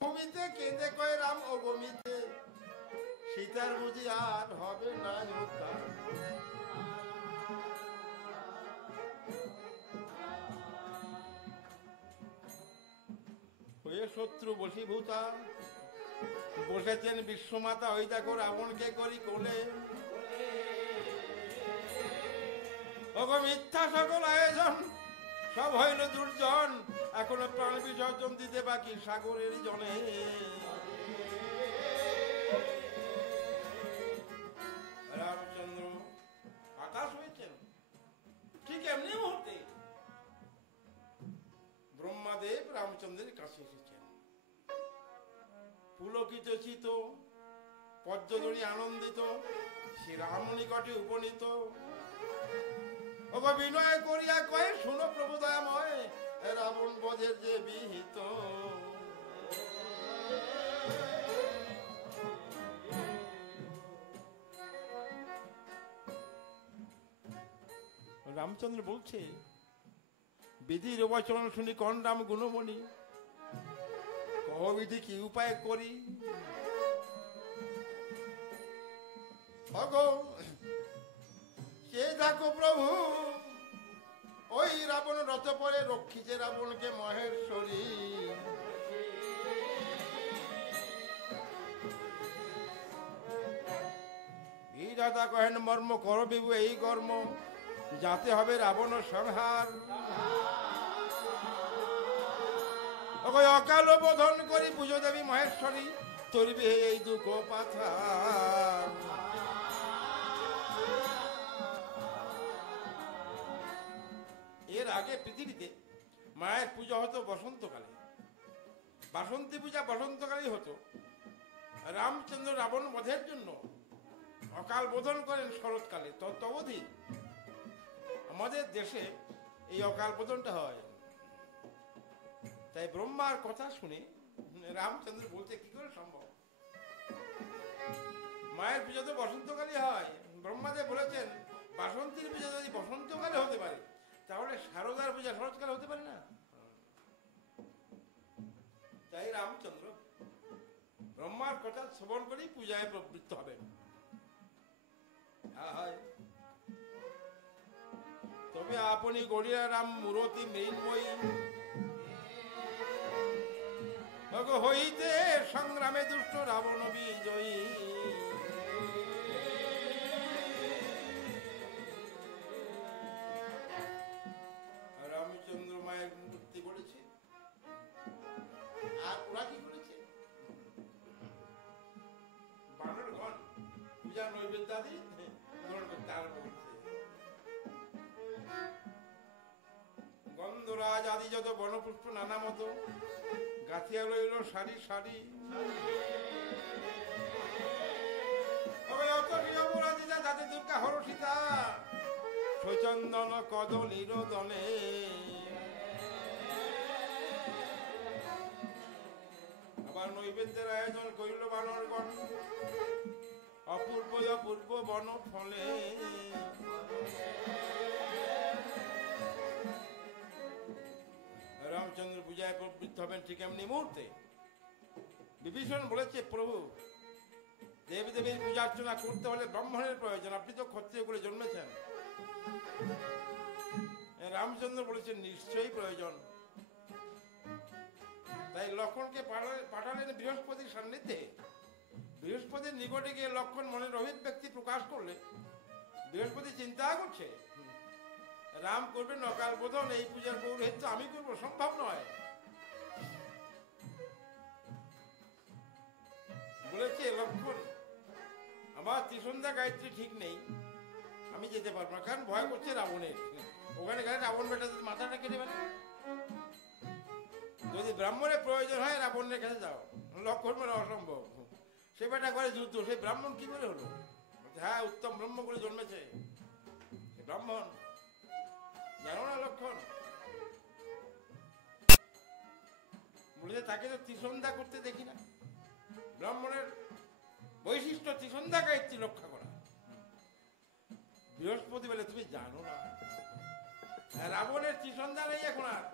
ভূমিতে কেঁদে কয় রাম ও গমিতে, সীতার বুঝি আর হবে না উদ্ধার। হয়ে শত্রু বশীভূতা, বসেছেন বিশ্বমাতা, ওই দেখো রাবণকে করি কোলে। ওগো মিথ্যা সকল আয়োজন, সব হইল দুর্জন, এখনো প্রাণ বিসর্জন দিতে বাকি সাগরের জলে। রামচন্দ্র হতাশ হয়েছেন, ঠিক এমনি মুহূর্তে ব্রহ্মাদেব রামচন্দ্রের কাছে এসেছেন। পুলকিত চিত, পদ্মজনী আনন্দিত, শ্রীরাম নিকটে উপনীত। ওগো বিনয় করিয়া কয়ে, শুনো প্রভু দয়াময়, রাবণ বধের যে বিহিত। রামচন্দ্র বলছে, বিধির বচন শুনি কোন রাম গুণমণি, কহ বিধি কি উপায় করি। কে দেখো প্রভু, ওই রাবণ রথ পরে রক্ষিছে রাবণকে মহেশ্বরী। বিধাতা কহেন মর্ম কর বিভু এই কর্ম, যাতে হবে রাবণ সংহার। অকাল বোধন করি পুজো দেবী মহেশ্বরী, তরিবে এই দুঃখ পাথার। এর আগে পৃথিবীতে মায়ের পূজা হতো বসন্তকালে, বাসন্তী পূজা বসন্তকালেই হতো। রামচন্দ্র রাবণ বধের জন্য অকাল বোধন করেন শরৎকালে, ততবধি আমাদের দেশে এই অকাল বোধনটা হয়। তাই ব্রহ্মার কথা শুনে রামচন্দ্র বলতে কি করে সম্ভব, মায়ের পূজা তো বসন্তকালে হয়। ব্রহ্মাদেব বলেছেন, বাসন্তীর পূজা যদি বসন্তকালে হতে পারে, তাহলে শারদার পূজা শরৎকালে হতে পারে না। তাই রামচন্দ্র ব্রহ্মার কথা শ্রবণ করেই পূজায় প্রবৃত্ত হবেন। তবে আপনি গড়িয়া রাম মূরতি মৃন্ময়ী, হইতে সংগ্রামে দুষ্ট রাবণ বিজয়ী। রামচন্দ্র মায়ের মূর্তি করেছে, আর ওরা কি করেছে, বানরগণ পূজা নৈবেদ্যাদি গ্রহণ করতে আরম্ভ করেছে। গন্ধরাজ আদি যত বনপুষ্প নানা মতো গাথিয়া রইল সারি সারি। যাতে দুর্গা হরসিতা, সচন্দন কদলীর দলে। আবার নৈবেদ্যের আয়োজন করিল বানরগণ, অপূর্ব অপূর্ব বন ফলে। রামচন্দ্র পূজায় প্রবৃত্ত হবেন ঠিক এমনি মুহূর্তে বিভীষণ বলেছে, প্রভু দেবী দেবীর পূজা অর্চনা করতে হলে ব্রাহ্মণের প্রয়োজন, আপনি তো ক্ষত্রিয় করে জন্মেছেন। রামচন্দ্র বলেছেন, নিশ্চয়ই প্রয়োজন। তাই লক্ষণকে পাঠালেন বৃহস্পতির সান্নিধ্যে। বৃহস্পতির নিকটে গিয়ে লক্ষণ মনের অভিব্যক্তি প্রকাশ করলে বৃহস্পতি চিন্তা করছে, রাম করবেন অকাল বোধন, এই পূজার পৌরোহিত্য আমি করবো, সম্ভব নয়। বলেছে লক্ষণ, আমার ত্রিসন্ধ্যা গায়ত্রী ঠিক নেই, আমি যেতে পারবো না, কারণ ভয় করছে রাবণের। ওখানে গেলে রাবণ বেটা মাথাটা কেটে ফেলে। যদি ব্রাহ্মণের প্রয়োজন হয় রাবণের কাছে যাও, লক্ষণ বলে অসম্ভব, সে বেটা করে যুদ্ধ, সে ব্রাহ্মণ কি করে হলো? হ্যাঁ, উত্তম ব্রহ্ম করে জন্মেছে ব্রাহ্মণ, জানো না লক্ষণ? বলেছে, তাকে তো ত্রিসন্ধ্যা করতে দেখি না। ব্রাহ্মণের বৈশিষ্ট্য ত্রিসন্ধ্যা গায়ত্রী রক্ষা করা। বৃহস্পতি বলে, তুমি জানো না, রাবণের ত্রিসন্ধ্যা নেই এখন আর।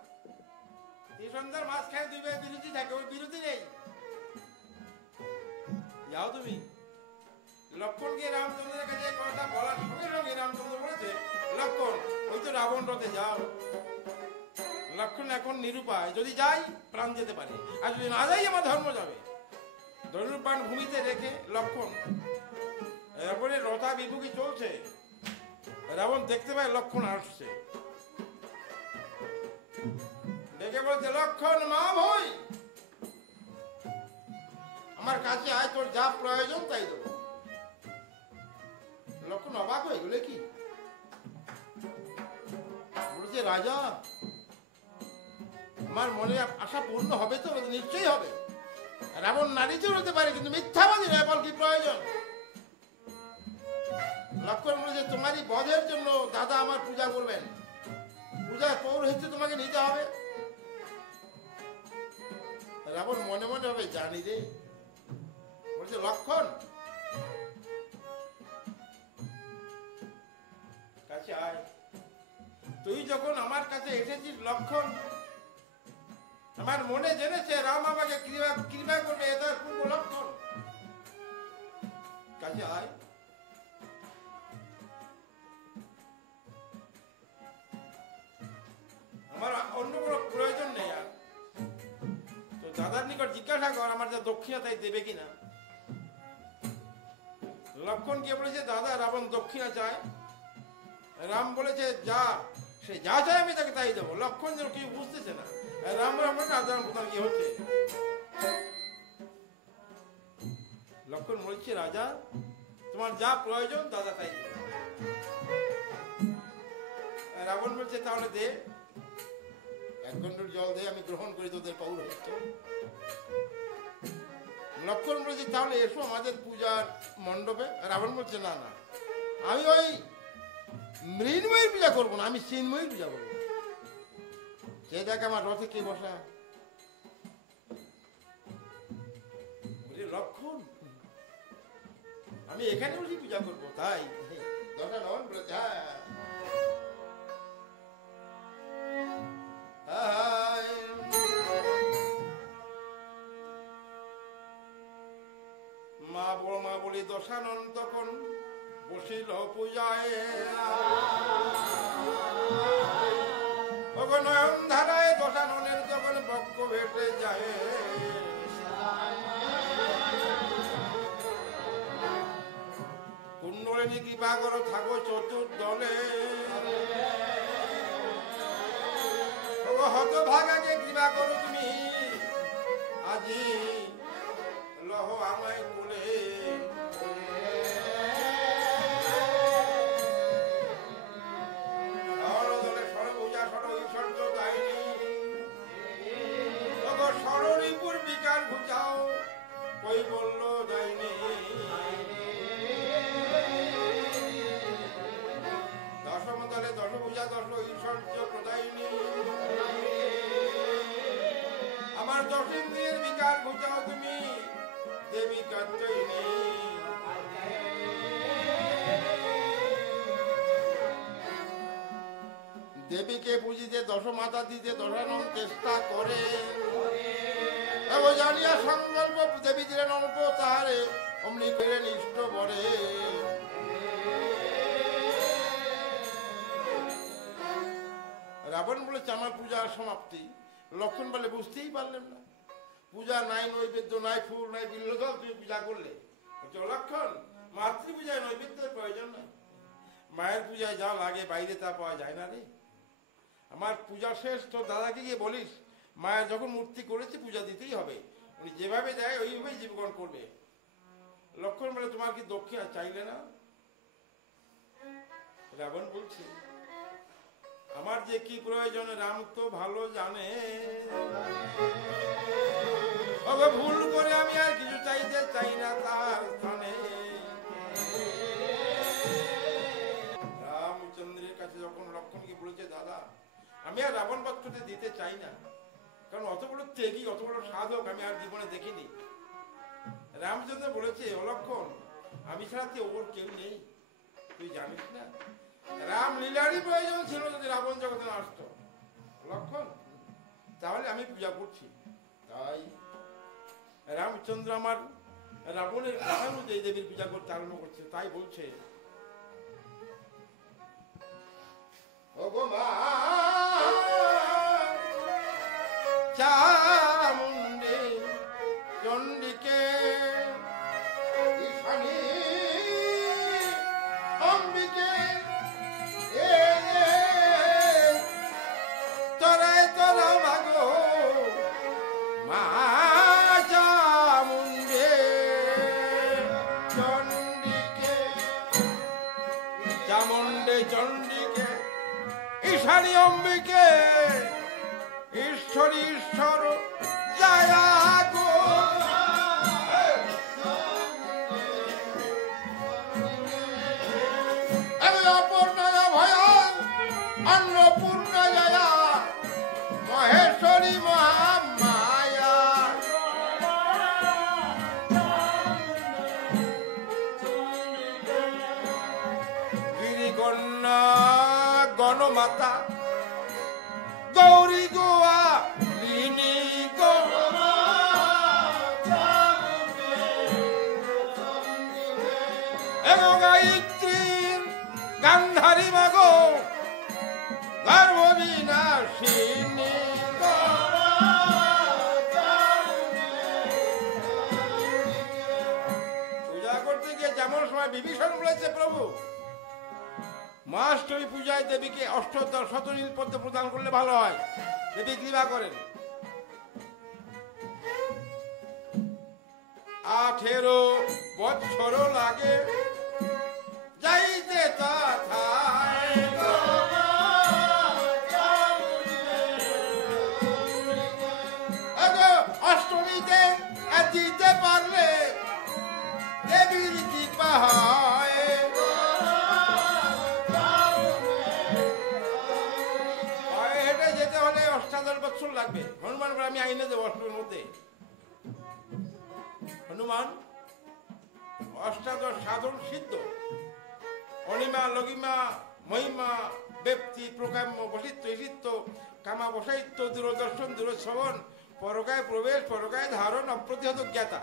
ত্রিসন্ধ্যার মাঝখানে দুই বিরোধী থাকে, ওই বিরোধী নেই। যাও তুমি। লক্ষণকে রামচন্দ্রের কাছে কথা বলার সঙ্গে সঙ্গে রামচন্দ্র বলেছে, লক্ষণ ওই তো রাবণ রথে, যাও। লক্ষণ এখন নিরুপায়, যদি যাই প্রাণ যেতে পারে, আর যদি না যাই আমার ধর্ম যাবে। ধনুর্বাণ ভূমিতে রেখে লক্ষণ রাবণের রথাভিমুখী চলছে। রাবণ দেখতে পায় লক্ষণ আসছে, দেখে বলছে, লক্ষণ মা ভয়, আমার কাছে আয়, তোর যা প্রয়োজন তাই দেবো। লক্ষণ অবাক হয়ে গেলে, কি বলছে, রাজা আমার মনে আশা পূর্ণ হবে তো? নিশ্চয়ই হবে। রাবণ নারী চোর হতে পারে, কিন্তু মিথ্যাবাদী নয়, বল কি প্রয়োজন? লক্ষণ বলেছে, তোমারই বধের জন্য দাদা আমার পূজা করবেন, পূজা পৌরোহিত্য তোমাকে নিতে হবে। রাবণ মনে মনে হবে, জানি রে। বলছে, লক্ষণ কাছে আয়, তুই যখন আমার কাছে এসেছিস লক্ষণ, আমার মনে জেনেছে রাম আমাকে কৃপা করবে, এটা পূর্ব লক্ষণ। কাছে আয়। আমার অন্য কোনো প্রয়োজন নেই আর, তো দাদার নিকট জিজ্ঞাসা কর আমার যা দক্ষিণা তাই দেবে কিনা। লক্ষণ কে বলেছে, দাদা রাবণ দক্ষিণা চায়। রাম বলেছে, যা, সে যা চায় আমি তাকে তাই দেবো। লক্ষণ যেন কেউ বুঝতেছে না, রাম রাম আদান প্রদান কি হচ্ছে। লক্ষণ বলছে, রাজা তোমার যা প্রয়োজন দাদা তাই দেবে। রাবণ বলছে, তাহলে দে, 1 গণ্ডূর জল দে, আমি গ্রহণ করি তোদের পৌরোহিত্য। লক্ষণ বলছে, তাহলে এসো আমাদের পূজার মণ্ডপে। রাবণ বলছে, না না, আমি ওই মৃন্ময়ীর পূজা করবো না, আমি চিন্ময়ীর পূজা করবো। সে দেখ আমার রথে কে বসা। লক্ষণ আমি এখানে বসে পূজা করবো, তাই দশা রাবণ বলেছে, মা বড়মা বলি দশানন তখন বসিল পূজায়, নয়ন ধারায় দশাননের যখন বক্ষ ভেটে যায়, কুণ্ডলিনী কৃপা করো থাকো চতুর্দলে, হতভাগাকে কৃপা করো তুমি আজি লহ আমায় কোলে, সররিপুর বিকার ঘুচাও কই বলল যায়নি, দশম দলে দশ পূজা দশ ঐশ্বর্য প্রদায়িনী, আমার দশিন্দ্রিয়ের বিকার ঘুচাও তুমি দেবী কাত্যায়িনী, দেবীকে বুঝিতে দশ মাতা দিতে দশানন চেষ্টা করে, জানিয়া সংকল্প দেবী দিলেন অল্প তাহারে অমনি করে নিষ্ঠ বরে, রাবণ বলেছে আমার পূজার সমাপ্তি। লক্ষণ বলে, বুঝতেই পারলেন না, পূজা নাই, নৈবেদ্য নাই, ফুল নাই, বিল্লজল, তুমি পূজা করলে। লক্ষণ মাতৃপূজায় নৈবেদ্যের প্রয়োজন নাই, মায়ের পূজায় যা লাগে বাইরে তা পাওয়া যায় না রে। আমার পূজা শেষ, তোর দাদাকে গিয়ে বলিস মায়ের যখন মূর্তি করেছে পূজা দিতেই হবে, উনি যেভাবে দেয় ওইভাবেই জীবন করবে। লক্ষণ বলে, তোমার কি দক্ষিণা চাইলে না? রাবণ বলছে, আমার যে কি প্রয়োজন রাম তো ভালো জানে, ভুল করে আমি আর কিছু চাইতে চাই না তার স্থানে। রামচন্দ্রের কাছে যখন লক্ষণকে বলেছে, দাদা আমি আর রাবণ বস্ত্রতে দিতে চাই না, কারণ অত বড় ত্যাগী অত বড় সাধক আমি আর জীবনে দেখিনি। রামচন্দ্র বলেছে, ও লক্ষণ আমি ছাড়া ওর কেউ নেই, তুই জানিস না? রাম লীলারই প্রয়োজন ছিল যদি রাবণ জগতে আসত লক্ষণ, তাহলে আমি পূজা করছি। তাই রামচন্দ্র আমার রাবণের কথা অনুযায়ী দেবীর পূজা করতে আরম্ভ করছে। তাই বলছে, চামুণ্ডে চণ্ডিকে ঈশানী অম্বিকে তরায় তরা মাগো মা চামুণ্ডে চণ্ডিকে, চামুণ্ডে চণ্ডিকে ঈশানী অম্বিকে ঈশ্বরী ঈশ্বর জয়া গো, অপর্ণয়া ভয়া অন্নপূর্ণা জয়া মহেশ্বরী মহামায়া, গিরিকন্যা গণমাতা গৌরী গোয়া লিনি গো, গায়ত্রীর গান্ধারী মাগো গর্ভবিনাশিনী গো। পূজা করতে গিয়ে যেমন সময় বিভীষণ বলেছে, প্রভু মহাষ্টমী পূজায় দেবীকে অষ্টদল শতনীল পদ্ম প্রদান করলে ভালো হয়, দেবী কৃপা করেন। 18 বছর লাগে যাইতে তথায় গো, অষ্টমীতে দিতে পারলে দেবীর কৃপা হয়। হেঁটে যেতে হলে 18 বছর লাগবে। হনুমান বলে আমি আইনে দেবো অষ্টমীর মধ্যে। হনুমান অষ্টাদশ সাধন সিদ্ধ, অনিমা লঘিমা মহিমা ব্যক্তি প্রকাম্য বসিত্ব ঈশিত্ব কামা বসাইত্য দূরদর্শন দূরশ্রবণ পরকায় প্রবেশ পরকায় ধারণ অপ্রতিহত জ্ঞাতা।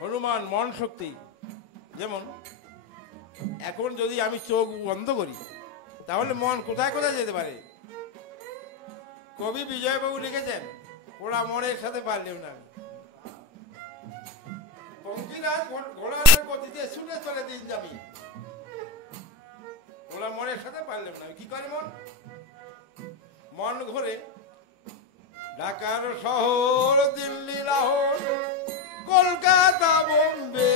হনুমান মন শক্তি। যেমন এখন যদি আমি চোখ বন্ধ করি তাহলে মন কোথায় কোথায় যেতে পারে। কবি বিজয়বাবু লিখেছেন, ওরা মনের সাথে পারলেও না। পঙ্কিরাজ ঘোড়ার গতিতে ছুটে চলে দিন যাবি, ওরা মনের সাথে পারলেও না। কি করে মন? মন ঘোরে ঢাকার শহর, দিল্লি লাহোর, কলকাতা বোম্বে,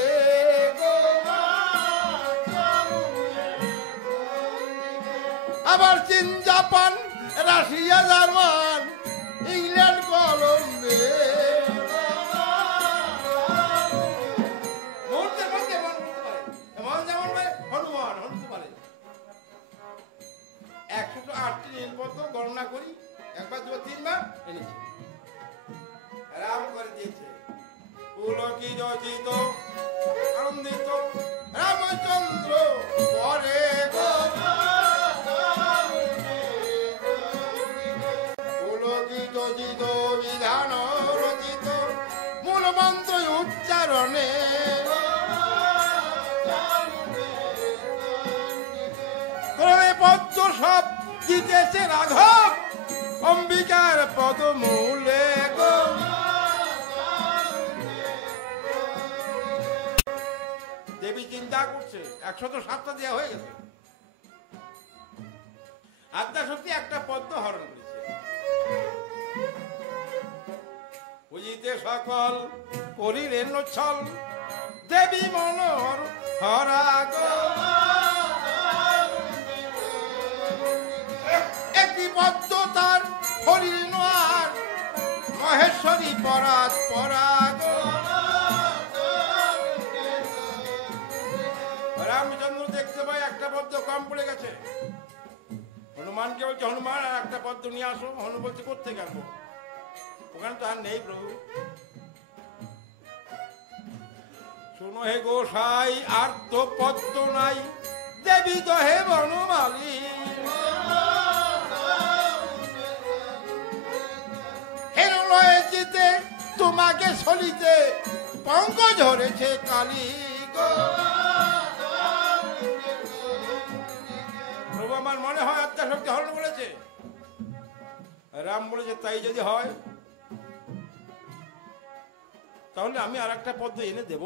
আবার চীন জাপান রাশিয়া জার্মান ইংল্যান্ড কলম্বে। হনুমান হতে পারে। 108টি নীলপদ্ম গণনা করি, একবার দুবার তিনবার এনেছে, রাম করে দিয়েছে। পুলকিত রচিত আনন্দিত রামচন্দ্র পরে গো, পুলকিত রচিত বিধান রচিত মূল মন্ত্র উচ্চারণে, ক্রমে পদ্ম সব দিতেছে রাঘব অম্বিকার পদমূলে গো। দেবী চিন্তা করছে, 107টা দেওয়া হয়ে গেছে। আদ্যাশক্তি একটা পদ্ম হরণ করেছে। বুঝিতে সকল করিলেন ছল দেবী মনোহর হরা গো, একটি পদ্ম তার হরিণ আর মহেশ্বরী পরাত পরাগ। রামচন্দ্র দেখতে পাই একটা পদ্ম কম পড়ে গেছে। হনুমানকে বলছে, হনুমান আর একটা পদ্ম নিয়ে আসো। হনু বলছে, কোত্থেকে আনবো? ওখানে তো আর নেই প্রভু। শোনো হে গোসাই, আর তো পদ্ম নাই, দেবী তো হে বনমালী। হেরণ মাকে সলিতে পঙ্ক ঝরেছে কালী গো। প্রভু আমার মনে হয় আদ্যাশক্তি হরণ বলেছে। রাম বলেছে তাই যদি হয় তাহলে আমি আর একটা পদ্ম এনে দেব।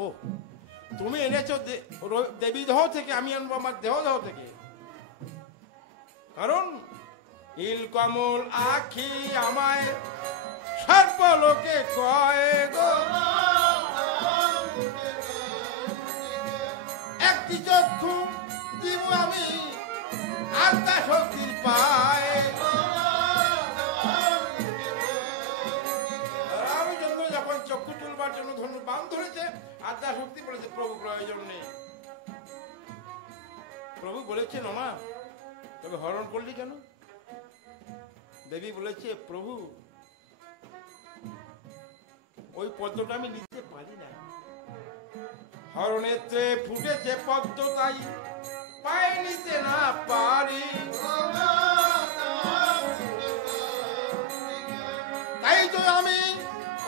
তুমি এনেছো দেবী দেহ থেকে, আমি আনবো আমার দেহ থেকে। কারণ নীল কমল আখি আমায় সর্বলোকে কয় গো, একটি চক্ষু দিব আমি আদ্যাশক্তির পায়। রামচন্দ্র যখন চক্ষু তুলবার জন্য ধনু বান ধরেছে, আদ্যাশক্তি বলেছে প্রভু প্রয়োজন নেই। প্রভু বলেছে না, তবে হরণ করলি কেন? দেবী বলেছে প্রভু ওই পদ্মটা আমি নিতে পারি না, হরণেতে ফুটেছে পদ্ম তাই পায়ে নিতে না পারি। তাই তো আমি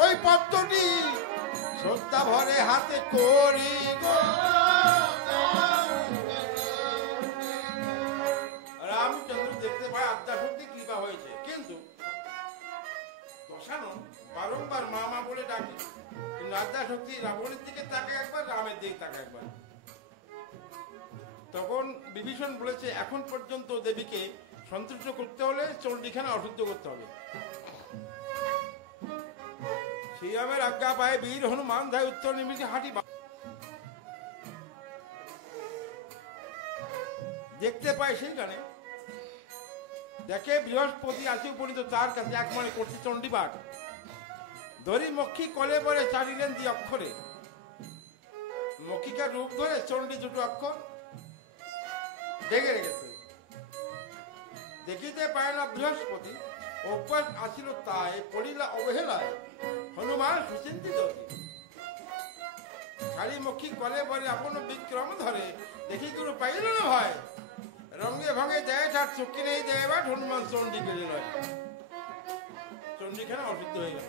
ওই পদ্মটি শ্রদ্ধা ভরে হাতে করি গো। রামচন্দ্র দেখতে পায় আদ্যাশক্তি কৃপা হয়েছে, কিন্তু দশানন বারংবার মা মা বলে ডাকে, কিন্তু আদ্যাশক্তি রাবণের দিকে তাকায় একবার, রামের দিকে তাকায় একবার। তখন বিভীষণ বলেছে এখন পর্যন্ত দেবীকে সন্তুষ্ট করতে হলে চণ্ডীখানা অশুদ্ধ করতে হবে। শ্রীরামের আজ্ঞা পায় বীর হনুমান ধায় উত্তর নিমিষে হাঁটি। দেখতে পায় সেইখানে, দেখে বৃহস্পতি আছে উপনীত তার কাছে, এক মনে করছে চণ্ডীপাঠ। ধরি মক্ষী কলে পরে চালিলেন দি অক্ষরে, মক্ষিকার রূপ ধরে চণ্ডী দুটো অক্ষর দেখে রেখেছে। দেখিতে পায় না বৃহস্পতি, অভ্যাস আসিল তাই পড়িলা অবহেলায় হনুমান সুচিন্তিত। খালি মক্ষী কলে পরে আপন বিক্রম ধরে, দেখি গুরু পাইল না ভয়, রঙে ভঙে দেয় তার চুক্তি নেই দেয় বা হনুমান চণ্ডী গেলে নয়। চণ্ডীখানা অশুদ্ধ হয়ে গেল।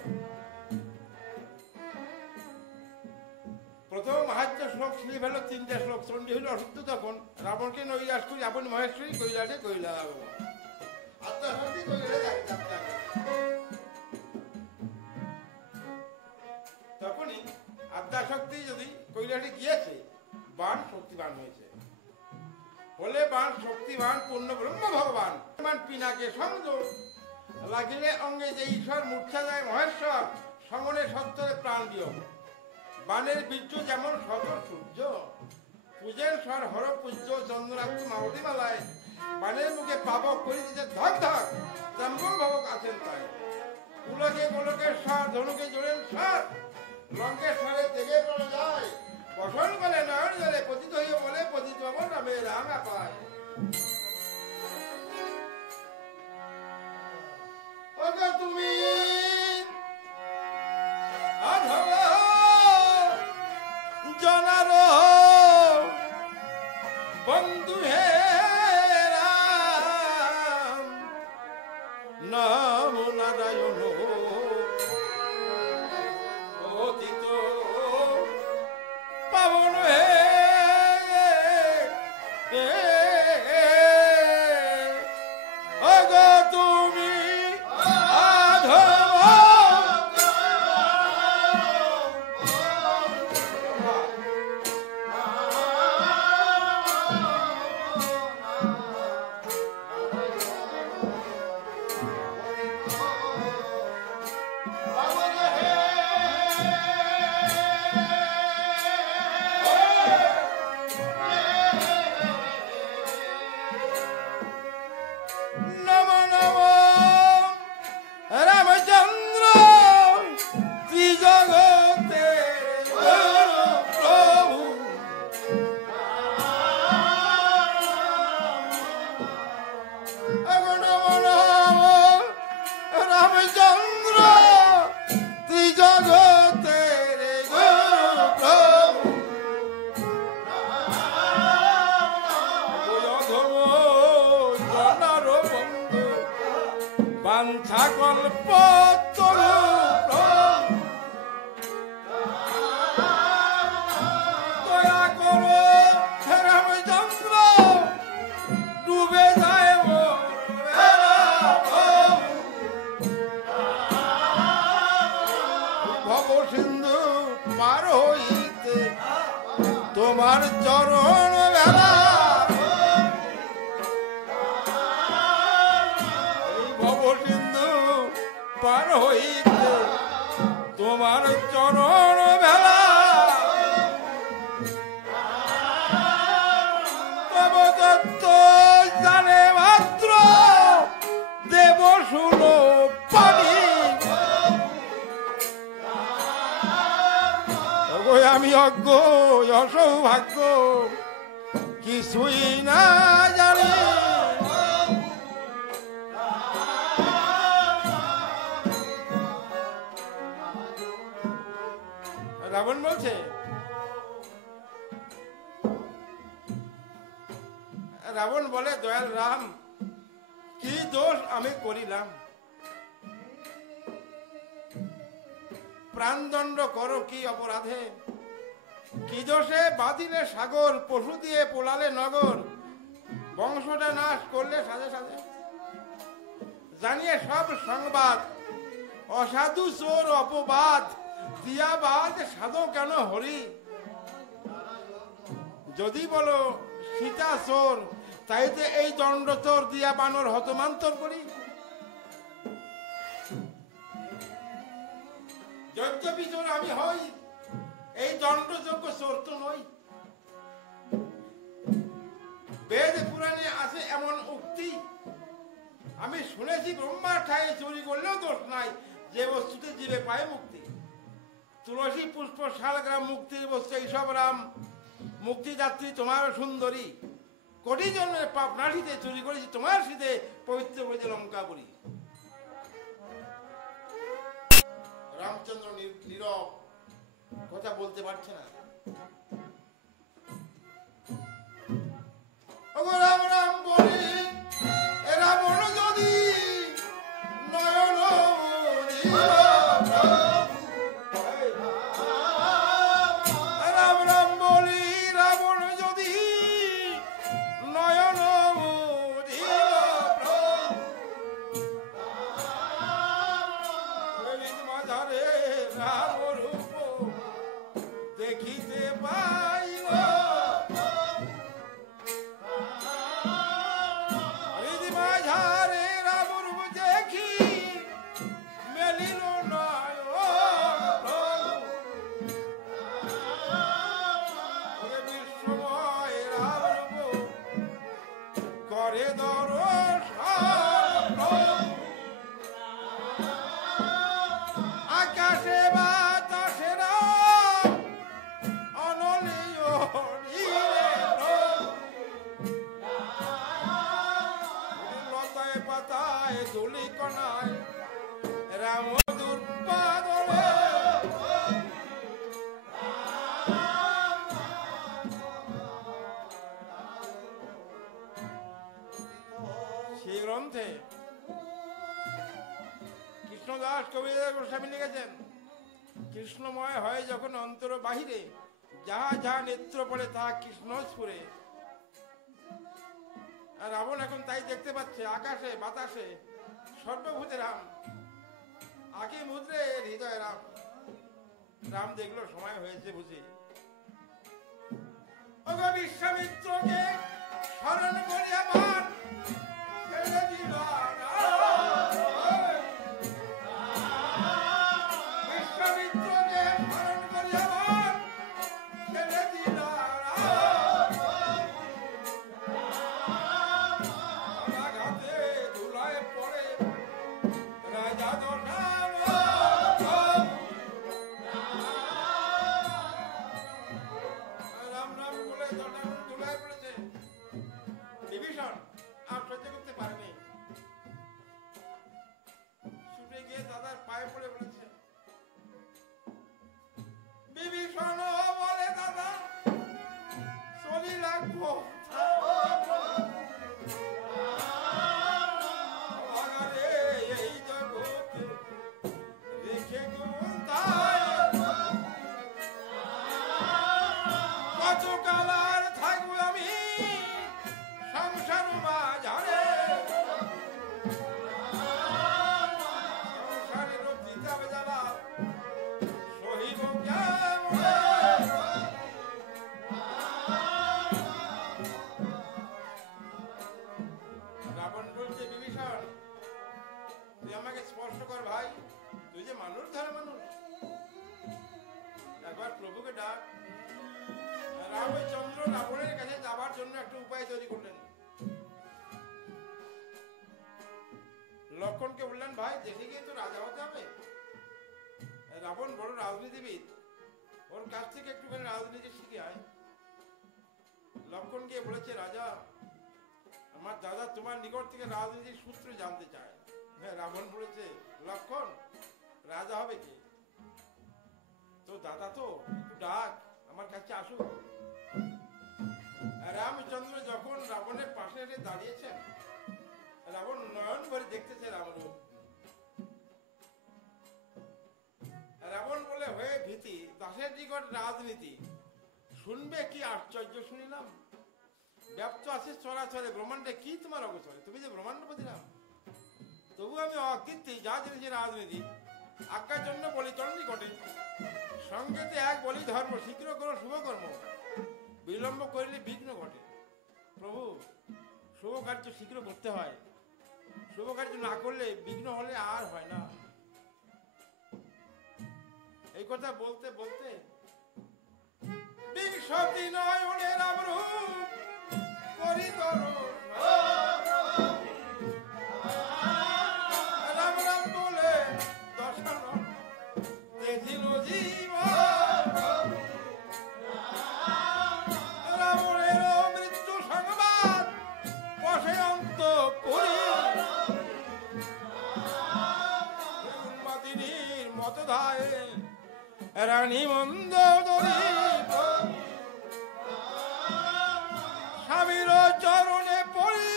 প্রথম হাজ্য শ্লোক ছিলি ফেল, তিনটা শ্লোক চণ্ডী হইল অশুদ্ধ। তখন রাবণকে নৈরাশ করি আপন মহেশ্বরী কৈলাসে কৈলা আত্মশক্তি কৈলাসে যাত্রা। তখনই আদ্যাশক্তি যদি কৈলাসে গিয়েছে, বাণ শক্তিবান হয়েছে বলে বাণ শক্তিবান পূর্ণ ব্রহ্ম ভগবান পিনাকে সংযোগ লাগিলে অঙ্গে যে ঈশ্বর মূর্ছা যায় মহেশ্বর, সমনে সত্তরে প্রাণ দিও। বাণের বীর্য যেমন সদর সূর্য, পূজের স্বর হর পূজ্য চন্দ্রাক্ষ মালতিমালায়, বাণের মুখে পাবক করি দিতে ধক ধক তেমন ভাবক আছেন তাই। পুলকে গোলকের স্বর, ধনুকে জোরেন স্বর, লঙ্কের স্বরে তেগে পড়ে যায়, বসন বলে নয়ন জলে পতিত হইয়া বলে পতিত আমার নামে রাঙা পায়। তুমি জনার বন্ধু হে রাম, নাম নারায়ণ অতীত পাবন হে অগ তুমি তোমার চরণ বেলা এই ভব সিন্ধু পার হইতে তোমার চরণ বেলা তব তত্ত্ব জানে মাত্র দেব শুনো পানি আমি অজ্ঞ অসৌভাগ্য কিছুই না জানি রাবণ বলছে রাবণ বলে দয়াল রাম কি দোষ আমি করিলাম প্রাণদণ্ড করো কি অপরাধে কি দোষে বাঁধিলে সাগর পশু দিয়ে পোলালে নগর বংশটা নাশ করলে সাজে সাজে জানিয়ে সব সংবাদ অসাধু চোর অপবাদ দিয়াবাদ সাধো কেন হরি যদি বলো সীতা চোর তাইতে এই দণ্ড চোর দিয়া বানর হতমান্তর করি যদ্যপি চোর আমি হই এই দণ্ডযোগ্য চোর তো নই বেদ পুরাণে আছে এমন উক্তি আমি শুনেছি ব্রহ্মার ঠায়ে চুরি করলেও দোষ নাই যে বস্তুতে জীবে পায় মুক্তি তুলসী পুষ্প শালগ্রাম মুক্তির বস্তু এইসব রাম মুক্তিদাত্রী তোমার সুন্দরী কোটি জন্মের পাপ নাশিতে চুরি করেছি তোমার শীতে পবিত্র করেছে লঙ্কাপুরী রামচন্দ্র নীরব কথা বলতে পারছে না রাম রাম বলি রাবণ যদি নয়ন রাম রাম বলি রাবণ যদি নয়ন মাঝারে রাম রূপ দেখিতে পাইব মাঝারে রাম রূপ দেখি মেলিল বিশ্বময় রাম রূপ করে আকাশে বাতাসে রাম অনলীয় লতায় পাতায় ধুলি কণায় রাম দুর্পাদলে সেই গ্রন্থে কৃষ্ণদাস কবিরাজ গোস্বামী লিখেছেন কৃষ্ণময় হয় যখন অন্তর বাহিরে যাহা যাহা নেত্র পড়ে তাহা কৃষ্ণ স্ফুরে আর রাবণ এখন তাই দেখতে পাচ্ছে আকাশে বাতাসে সর্বভূতে রাম আগে মুদ্রে হৃদয় রাম রাম দেখলো সময় হয়েছে বুঝি বিশ্বামিত্রকে স্মরণ করিয়া মান ছেড়ে দিল বিশ্বামিত্রকে স্মরণ করিয়া মান ছেড়ে দিল ঘাতে ধুলায় পড়ে রাজা রাম রাম বলে ধুলায় পড়েছে বিভীষণ আর সহ্য করতে পারেনি ছুটে গিয়ে দাদার পায়ে পড়ে বলেছে বিভীষণ বলে দাদা চলি লাগবো এই জগতে মানুষ ধরে মানুষ। একবার প্রভুকে ডাক। রামচন্দ্র রাবণের কাছে যাবার জন্য একটা উপায় তৈরি করলেন। লক্ষণকে বললেন, ভাই দেখে গিয়ে তো রাজা হতে হবে। রাবণ বড় রাজনীতিবিদ, ওর কাছ থেকে একটুখানি রাজনীতি শিখে আয়। লক্ষণ গিয়ে বলেছে, রাজা আমার দাদা তোমার নিকট থেকে রাজনীতির সূত্র জানতে চায়। হ্যাঁ, রাবণ বলেছে, লক্ষণ রাজা হবে কি? তো দাদা তো একটু ডাক, আমার কাছে আসুক। রামচন্দ্র যখন রাবণের পাশে এসে দাঁড়িয়েছেন, রাবণ নয়ন ভরে দেখতেছে রামরূপ। রাবণ বলে, হয়ে ভীতি দাসের নিকট রাজনীতি শুনবে, কি আশ্চর্য শুনিলাম। ব্যপ্ত আছে চরাচরে ব্রহ্মাণ্ডে, কি তোমার অগোচরে? তুমি যে ব্রহ্মাণ্ডপতি রাম, তবু আমি অকৃত্যি যা জেনেছি রাজনীতি। আজ্ঞার জন্য বলি চন্ডী ঘটে, সঙ্গেতে এক বলি ধর্ম, শীঘ্র করো শুভকর্ম, বিলম্ব করিলে বিঘ্ন ঘটে। প্রভু, শুভ কার্য শীঘ্র করতে হয়, শুভ কার্য না করলে বিঘ্ন হলে আর হয় না। এই কথা বলতে বলতে বিংশতি নয়নে রামরূপ করিতর, রাম রাম বলে দশানন দেখিল জীব। রাবণের মৃত্যু সংবাদ বসে অন্তঃপুরে, উন্মাদিনীর মতধায় রানী মন্দোদরী, স্বামীর চরণে পড়ি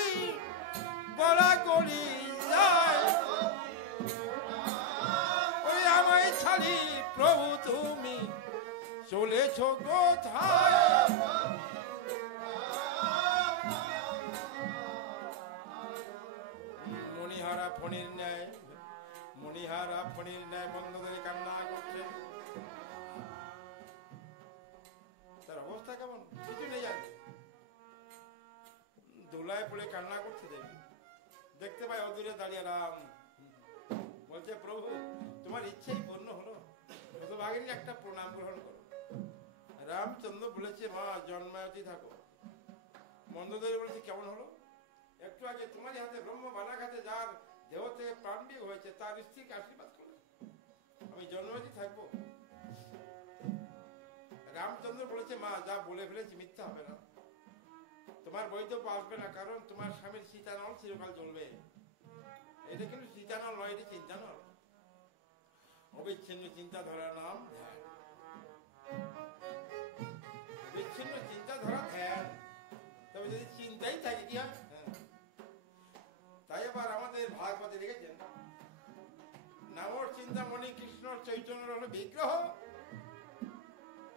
গলা করি যায়। ওই আমায় ছাড়ি প্রভু তুমি চলেছ কোথায়? মণিহারা ফণির ন্যায়, মণিহারা ফণির ন্যায় মন্দোদরী কান্না করছে। তার অবস্থা কেমন কিছু নেই জানে, দোলায় পড়ে কান্না করছে। দেখতে পাই অদূরে দাঁড়িয়ে রাম, বলছে, প্রভু তোমার ইচ্ছেই পূর্ণ হলো, হতভাগিনী একটা প্রণাম গ্রহণ করো। রামচন্দ্র বলেছে, মা জন্মায়তী থাকো। মন্দোদরী বলেছে, কেমন হলো? একটু আগে তোমারই হাতে ব্রহ্ম বানাঘাতে যার দেহ থেকে প্রাণ বিয়োগ হয়েছে, তার স্ত্রীকে আশীর্বাদ করলে আমি জন্মায়তী থাকবো। রামচন্দ্র বলেছে, মা যা বলে ফেলেছি মিথ্যা হবে না, তোমার বৈধব্য আসবে না, কারণ তোমার স্বামীর সীতানল চিরকাল চলবে। এটা কিন্তু সীতানল নয়, এটা চিন্তানল। অবিচ্ছিন্ন চিন্তাধারা নাম ধ্যান, বিচ্ছিন্ন চিন্তাধারা ধ্যান। তবে যদি চিন্তাই থাকে কি হয়? তাই এবার আমাদের ভাগবতে লিখেছেন, নামর চিন্তামণি কৃষ্ণ চৈতন্যের হলো বিগ্রহ,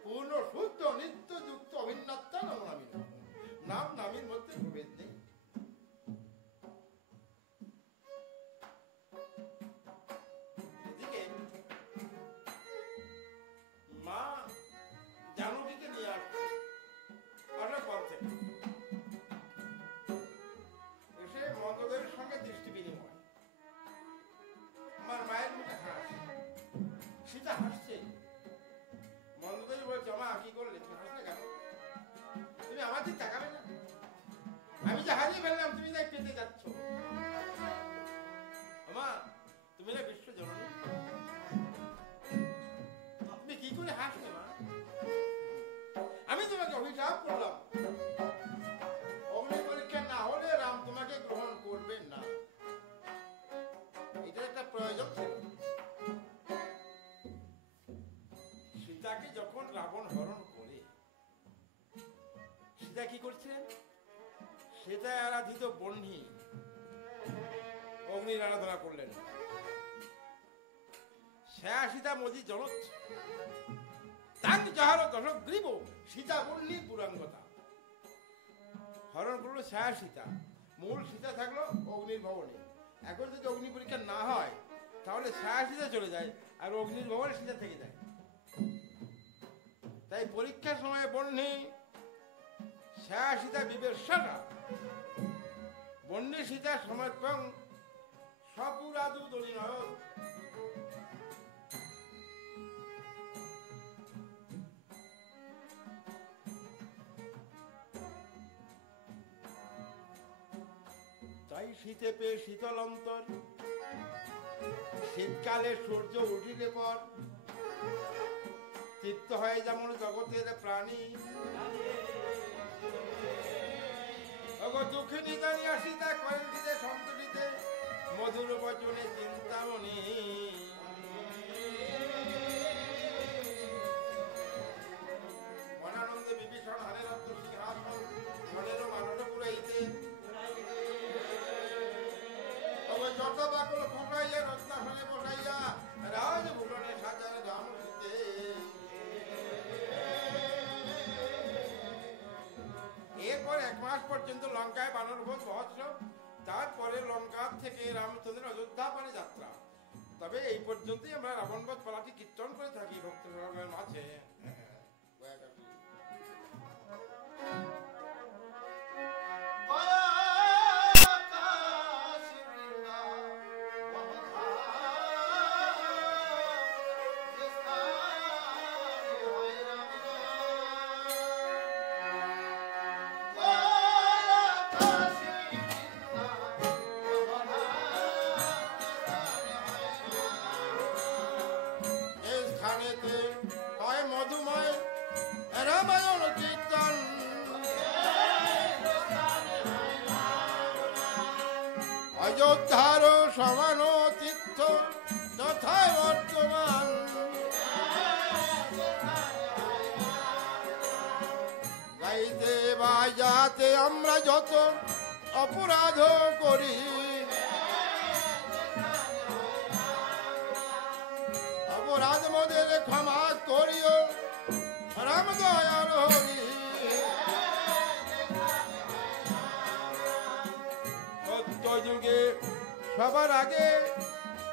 পূর্ণ শুদ্ধ নিত্য যুক্ত অভিন্নতা নাম নামী। নাম নামীর মধ্যে প্রভেদ নেই। এদিকে মা জানকীকে নিয়ে আসছে অনেক পথ থেকে, এসে মন্দোদরীর সঙ্গে দৃষ্টি বিনিময়। আমার মায়ের মুখে হাস, সীতা হাসছে। মন্দোদরী বলছে, মা কি করলে? তুমি হাসলে কেন? তুমি আমার দিক তাকাবে না? আমি যে হারিয়ে ফেললাম, তুমি তাই পেতে যাচ্ছ। মা তুমি না বিশ্ব জননী, তুমি কি করে হাসলে মা? আমি তোমাকে অভিশাপ করলাম, অগ্নি পরীক্ষা না হলে রাম তোমাকে গ্রহণ করবেন না। এটা একটা প্রয়োজন ছিল। সীতাকে যখন রাবণ হরণ করে, সীতা কি করছিলেন? সীতা আরাধিত বহ্নি অগ্নির আরাধনা করলেন। শ্যায়া সীতা মজি জনত তাং যাহার দশগ্রীব সীতা বহ্নি পুরাঙ্গতা। হরণ করলো শ্যায়া সীতা, মূল সীতা থাকলো অগ্নির ভবনে। এখন যদি অগ্নি পরীক্ষা না হয়, তাহলে ছায়া সীতা চলে যায় আর অগ্নির ভবনে সীতা থেকে যায়। তাই পরীক্ষার সময় বন্যে ছায়া সীতা বিবেশনা বন্যে সীতা সমর্পণ সপুরাদু দলিনয় তাই শীতে পেয়ে শীতল অন্তর, শীতকালে সূর্য উঠিলে পর তৃপ্ত হয় যেমন জগতের প্রাণী। দুঃখে নিদানি আসিতা করেন দিতে সন্তরিতে মধুর বচনে চিন্তামণি। মনানন্দ বিভীষণ হারে রত্ন সিংহাসন মনের মানস পুরাইতে যত বাকল খোঁটাইয়া রত্নাসনে বসাইয়া রাজভুবনে সাজার গান দিতে। এরপর 1 মাস পর্যন্ত লঙ্কায় বানর ভোজ মহোৎসব, তারপরে লঙ্কা থেকে রামচন্দ্রের অযোধ্যা পানে যাত্রা। তবে এই পর্যন্তই আমরা রাবণবধ পালাটি কীর্তন করে থাকি ভক্ত সমাগমের মাঝে। অযোধ্যার সমান তীর্থ তথায় বর্তমান, গাইতে বাজাতে আমরা যত অপরাধ করি, অপরাধ মোদের ক্ষমা করিও রাম দয়াল হরি। যুগে সবার আগে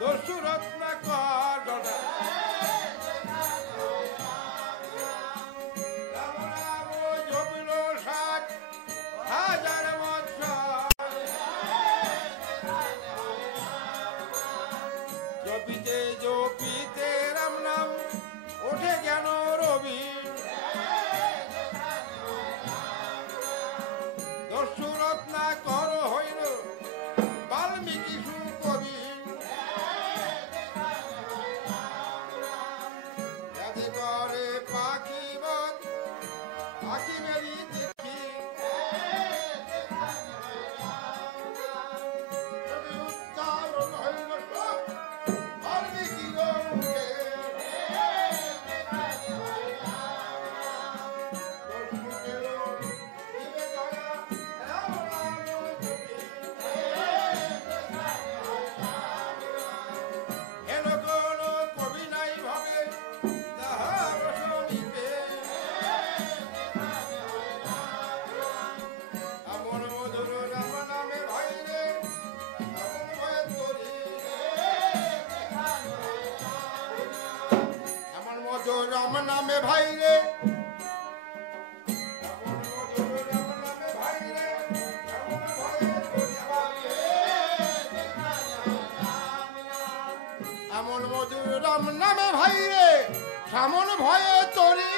দস্যু রত্নাকর রাম রাম জপিল 60,000 বৎসর, জপিতে জপিতে রাম নাম ওঠে জ্ঞান রবি। দস্যু রত্নাকর হইল বাল্মীকি সুকবি, যাতে করে পাখি বধ পাখি মেলি দেখি, উচ্চারণ হইল সব বাল্মীকির মুখে। রাম নামে ভাই রে এমন মধুর রাম নামে ভাই রে সামন ভয়ে তরি।